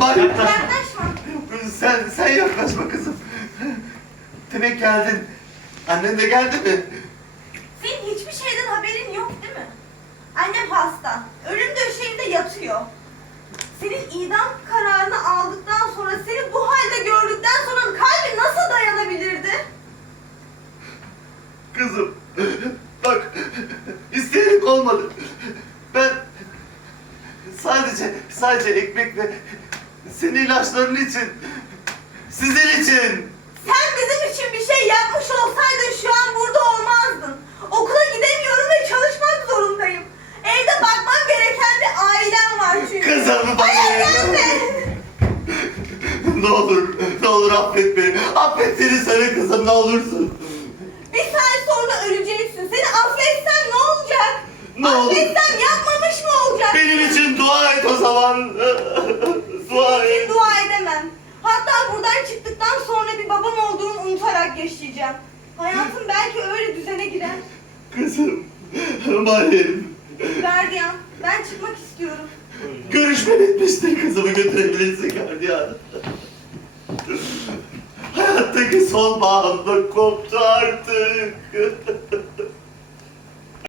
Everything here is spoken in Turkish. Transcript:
Bari Yaklaşma. sen, sen yaklaşma kızım. Demek geldin. Annen de geldi mi? Senin hiçbir şeyden haberin yok değil mi? Annem hasta. Ölüm döşeğinde yatıyor. Senin idam kararını aldıktan sonra seni bu halde gördükten sonra kalbin nasıl dayanabilirdi? Kızım, bak isteyerek olmadı. Ben sadece, sadece ekmek ve senin ilaçların için, sizin için. Sen bizim için bir şey yapmış olsaydın şu an burada olmazdın. Okula gidemiyorum ve çalışmak zorundayım. Evde bakmam gereken bir ailem var çünkü. Kızım, bak- Hayır gelme. Ne olur, ne olur affet beni. Affet beni sana kızım, ne olursun. Bir saat sonra öleceksin. Seni affetsem ne olacak? Ne olur. Affetsem yapmamış mı olacak? Benim için dua et o zaman. dua Senin et. için dua edemem. Hatta buradan çıktıktan sonra bir babam olduğunu unutarak yaşayacağım. Hayatım belki öyle düzene girer. Kızım, Meryem. Gardiyan, ben çıkmak istiyorum. Görüşme bitmiştir kızımı götürebilirsin gardiyan. Hayattaki son bağımlılık koptu artık.